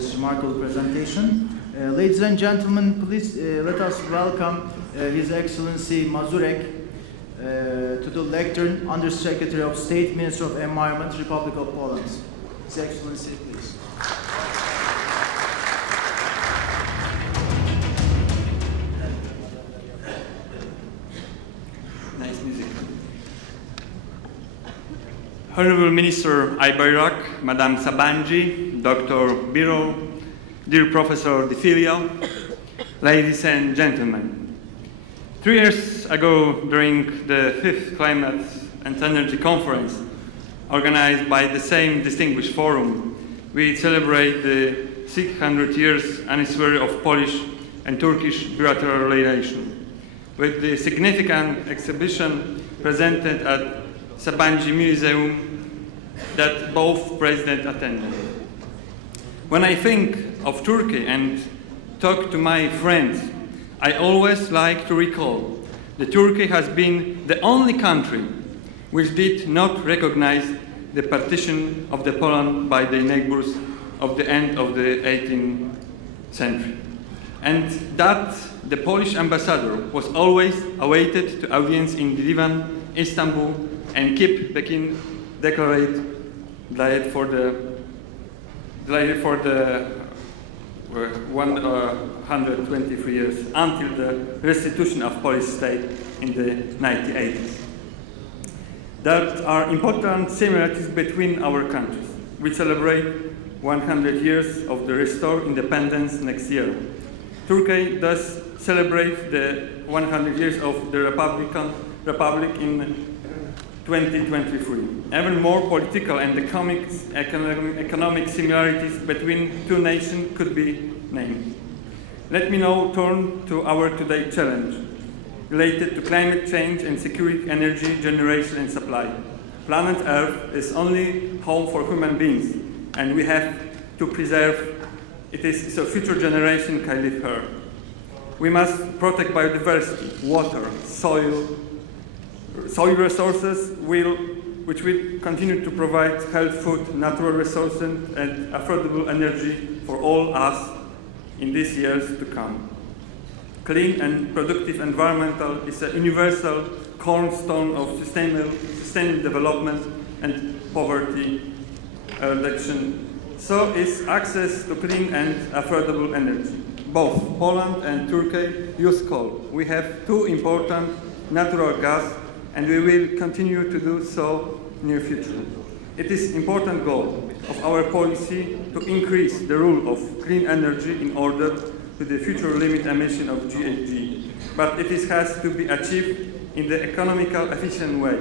this remarkable presentation. Ladies and gentlemen, please let us welcome His Excellency Mazurek to the lectern, Undersecretary of State, Minister of Environment, Republic of Poland. His Excellency, please. Nice music. Honorable Minister Aybayrak, Madame Sabanji, Dr. Biro, dear Professor Di Filio, ladies and gentlemen. 3 years ago, during the 5th Climate and Energy Conference, organized by the same distinguished forum, we celebrate the 600 years anniversary of Polish and Turkish bilateral relations, with the significant exhibition presented at Sabanji Museum that both presidents attended. When I think of Turkey and talk to my friends, I always like to recall that Turkey has been the only country which did not recognize the partition of the Poland by the neighbors of the end of the 18th century, and that the Polish ambassador was always awaited to audience in Divan, Istanbul, and keep Pekin delayed for the 123 years until the restitution of Polish state in the 1980s. There are important similarities between our countries. We celebrate 100 years of the restored independence next year. Turkey does celebrate the 100 years of the Republic in 2023. Even more political and economic similarities between two nations could be named. Let me now turn to our today's challenge, related to climate change and security, energy generation and supply. Planet Earth is only home for human beings, and we have to preserve it so future generations can live here. We must protect biodiversity, water, soil resources, which will continue to provide health, food, natural resources, and affordable energy for all us in these years to come. Clean and productive environmental is a universal cornerstone of sustainable development and poverty reduction. So is access to clean and affordable energy. Both Poland and Turkey use coal. We have two important natural gas, and we will continue to do so in the near future. It is an important goal of our policy to increase the role of clean energy in order to the future limit emission of GHG, but it has to be achieved in the economical efficient way.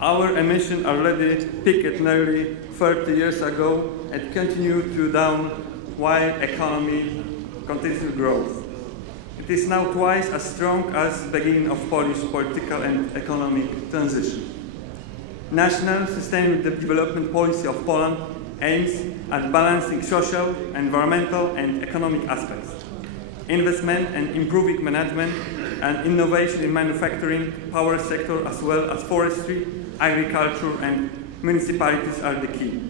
Our emissions already peaked nearly 30 years ago and continue to down while economy continues to grow. It is now twice as strong as the beginning of Polish political and economic transition. National Sustainable Development Policy of Poland aims at balancing social, environmental, and economic aspects. Investment and improving management and innovation in manufacturing, power sector, as well as forestry, agriculture, and municipalities are the key.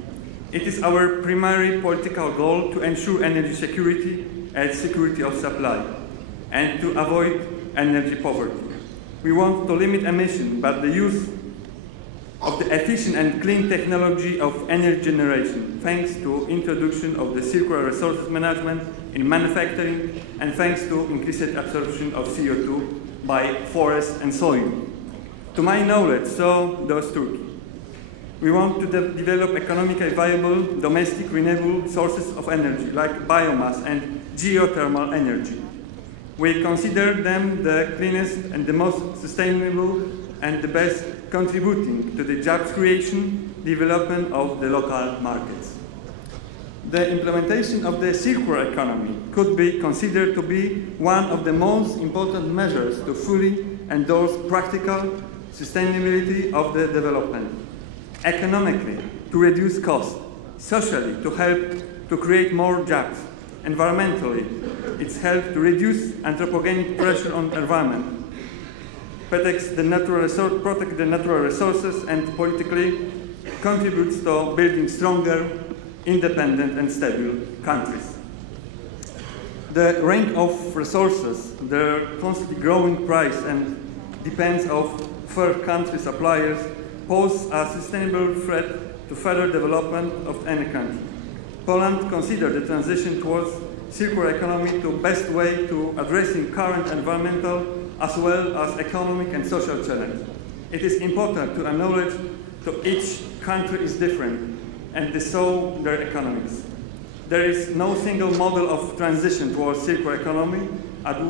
It is our primary political goal to ensure energy security and security of supply, and to avoid energy poverty. We want to limit emissions, but the use of the efficient and clean technology of energy generation, thanks to introduction of the circular resources management in manufacturing, and thanks to increased absorption of CO2 by forest and soil. To my knowledge, so does Turkey. We want to develop economically viable domestic renewable sources of energy, like biomass and geothermal energy. We consider them the cleanest and the most sustainable and the best contributing to the job creation, development of the local markets. The implementation of the circular economy could be considered to be one of the most important measures to fully endorse practical sustainability of the development. Economically, to reduce costs; socially, to help to create more jobs; environmentally, it's helped to reduce anthropogenic pressure on the environment, protect the natural resources, and politically contributes to building stronger independent and stable countries. The range of resources, their constantly growing price and depends of third country suppliers pose a sustainable threat to further development of any country. Poland considers the transition towards circular economy the best way to addressing current environmental as well as economic and social challenges. It is important to acknowledge that each country is different and so their economics. There is no single model of transition towards circular economy that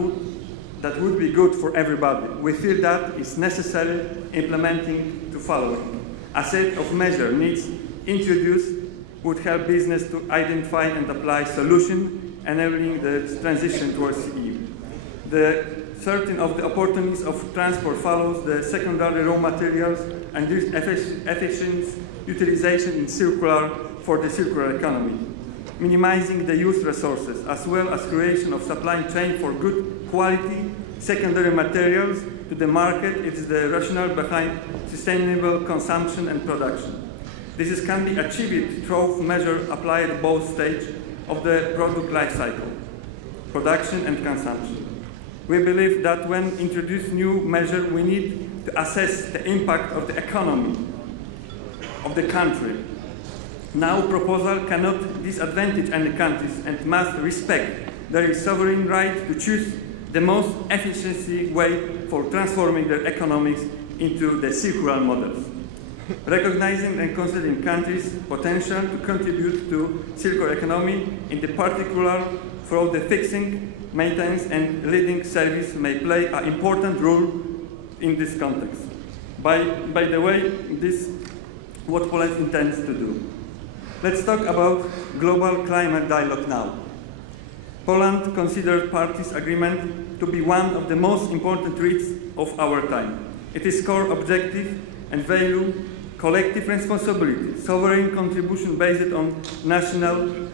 would be good for everybody. We feel that it's necessary implementing the following. A set of measures needs introduced would help business to identify and apply solutions enabling the transition towards EU. The certain of the opportunities of transport follows the secondary raw materials and efficient utilization in for the circular economy, minimizing the use resources as well as creation of supply chain for good quality secondary materials to the market. It is the rationale behind sustainable consumption and production. This can be achieved through measures applied at both stages of the product life cycle, production and consumption. We believe that when introduce new measures, we need to assess the impact of the economy of the country. Now, proposal cannot disadvantage any countries and must respect their sovereign right to choose the most efficient way for transforming their economics into the circular models. Recognizing and considering countries' potential to contribute to circular economy, in the particular through the fixing, maintenance and leading service may play an important role in this context. By the way, this is what Poland intends to do. Let's talk about global climate dialogue now. Poland considers Paris Agreement to be one of the most important treaties of our time. It is core objective and value collective responsibility, sovereign contribution based on national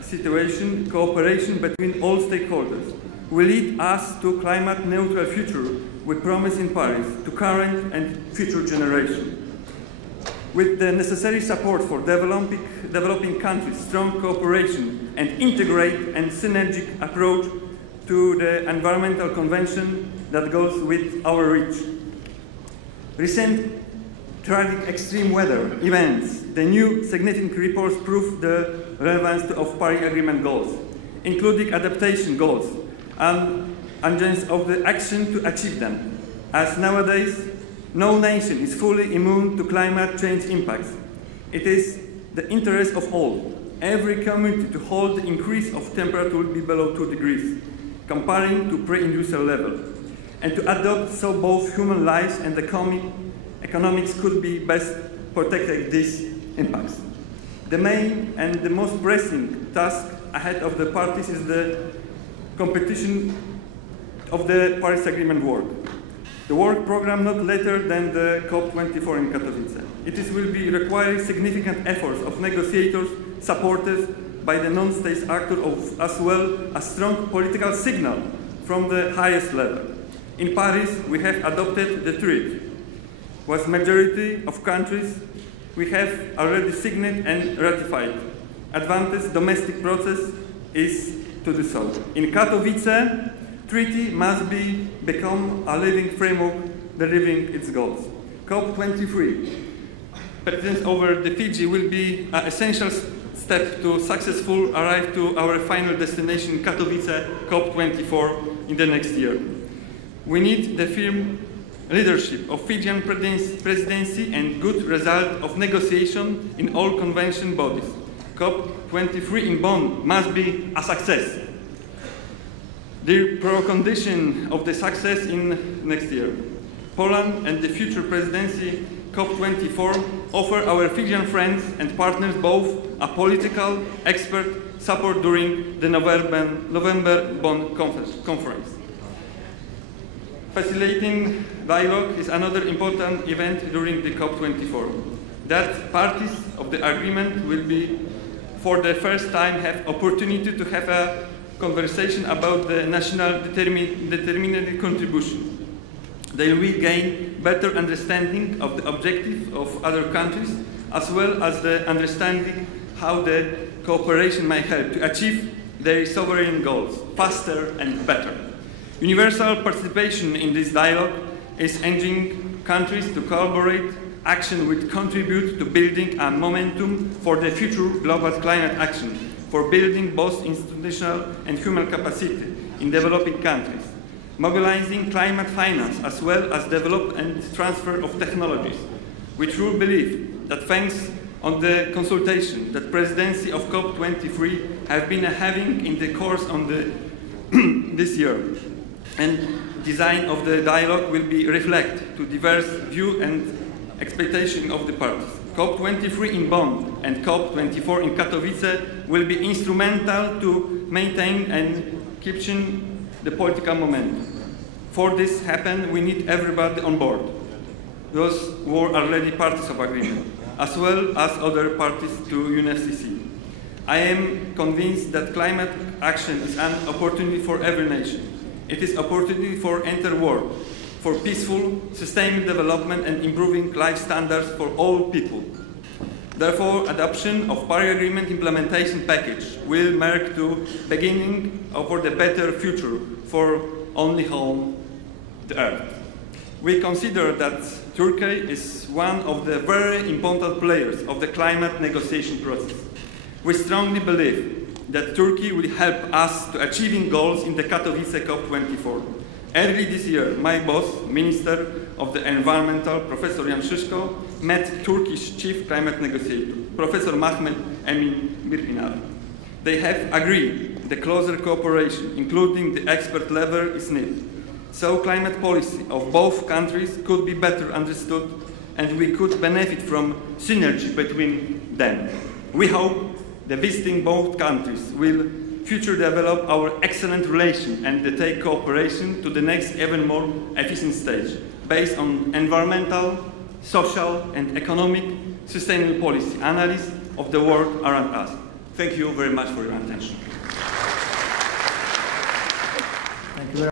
situation, cooperation between all stakeholders will lead us to climate neutral future we promise in Paris to current and future generations. With the necessary support for developing countries, strong cooperation and integrate and synergic approach to the environmental convention that goes with our reach. Recent tragic extreme weather events, the new significant reports prove the relevance of Paris Agreement goals, including adaptation goals and agents of the action to achieve them. As nowadays, no nation is fully immune to climate change impacts. It is the interest of all, every community, to hold the increase of temperature be below 2 degrees, comparing to pre-industrial level, and to adopt so both human lives and economics could be best protected these impacts. The main and the most pressing task ahead of the parties is the competition of the Paris Agreement work. The work program not later than the COP24 in Katowice. It will be requiring significant efforts of negotiators supported by the non-state actors as well as strong political signal from the highest level. In Paris, we have adopted the treaty. With majority of countries, we have already signed and ratified. Advanced domestic process is to do so. In Katowice, treaty must become a living framework delivering its goals. COP23, President over the Fiji, will be an essential step to successfully arrive to our final destination, Katowice, COP24 in the next year. We need the firm leadership of Fijian presidency and good result of negotiation in all convention bodies. COP23 in Bonn must be a success. The precondition of the success in next year. Poland and the future presidency COP24 offer our Fijian friends and partners both a political expert support during the November Bonn conference. Facilitating dialogue is another important event during the COP24. That parties of the agreement will be, for the first time, have opportunity to have a conversation about the national determined contribution. They will gain better understanding of the objectives of other countries, as well as the understanding how the cooperation might help to achieve their sovereign goals faster and better. Universal participation in this dialogue is engaging countries to collaborate action which contribute to building a momentum for the future global climate action, for building both institutional and human capacity in developing countries, mobilizing climate finance as well as develop and transfer of technologies. We truly believe that thanks on the consultation that presidency of COP23 have been having in the course on this year, and design of the dialogue will be reflect to diverse view and expectation of the parties. COP23 in Bonn and COP24 in Katowice will be instrumental to maintain and keeping the political momentum. For this to happen, we need everybody on board, those who are already parties of agreement, as well as other parties to UNFCCC. I am convinced that climate action is an opportunity for every nation. It is an opportunity for the entire world, for peaceful, sustainable development and improving life standards for all people. Therefore, adoption of Paris Agreement implementation package will mark the beginning of the better future for only home, the Earth. We consider that Turkey is one of the very important players of the climate negotiation process. We strongly believe that Turkey will help us to achieving goals in the Katowice COP24. Early this year, my boss, Minister of the Environmental, Professor Jan Szyszko, met Turkish chief climate negotiator, Professor Mehmet Emin Birpınar. They have agreed the closer cooperation, including the expert level, is needed. So climate policy of both countries could be better understood and we could benefit from synergy between them. We hope that visiting both countries will further develop our excellent relation and take cooperation to the next even more efficient stage, based on environmental, social and economic sustainable policy analysis of the world around us. Thank you very much for your attention. Thank you very much.